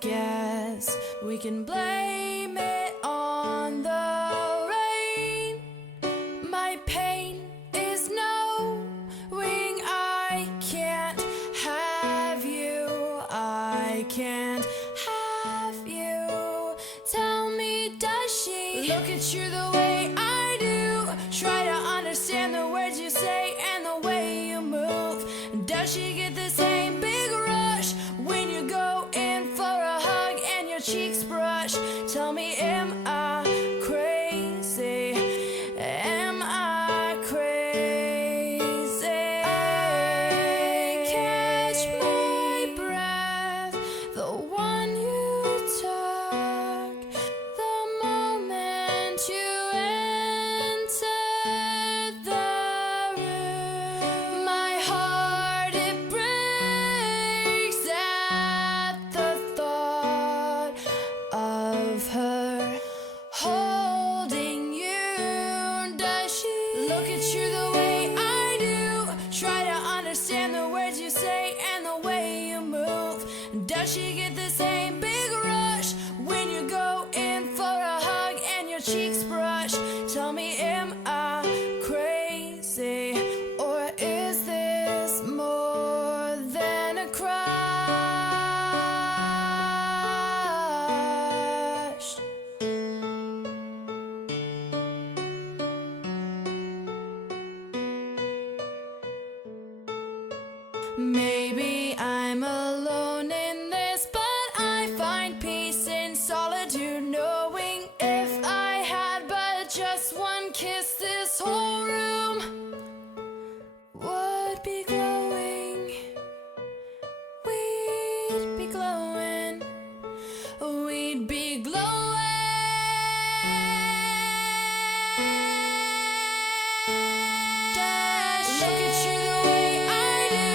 guess we can blame it on the rain. My pain is knowing I can't have you. I can't have you. Tell me, does she look at you the way I do? Try to understand the words you say and the way you move. Does she get the same big rush when you go in for a hug and your cheeks brush? Tell me, am I crazy? Am I crazy? I catch my breath, the one you took, the moment you entered the room. My heart, it breaks at the thought of her holding you. Does she look at you the way I do? Try to understand the words you say and the way you move. Does she get the same big rush when you go in for a hug and your cheeks brush? Tell me, am I crazy, or is this more than a crush? Maybe I'm alone in this, but I find peace in solitude, knowing if I had but just one kiss, this whole room would be glowing. We'd be glowing. We'd be glowing. Look at you the way I do.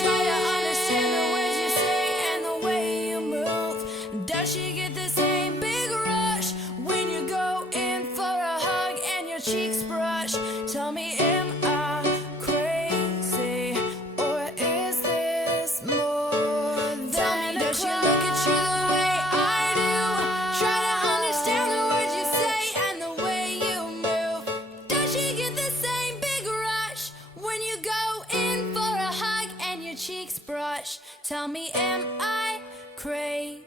Try to understand the words you say and the way you move. Does she get the same big rush when you go in for a hug and your cheeks brush? Tell me, am I crazy, or is this more than a crush? Does she look at you the way I do? Try to understand the words you say and the way you move. Does she get the same big rush when you go in for a hug and your cheeks brush? Tell me, am I crazy?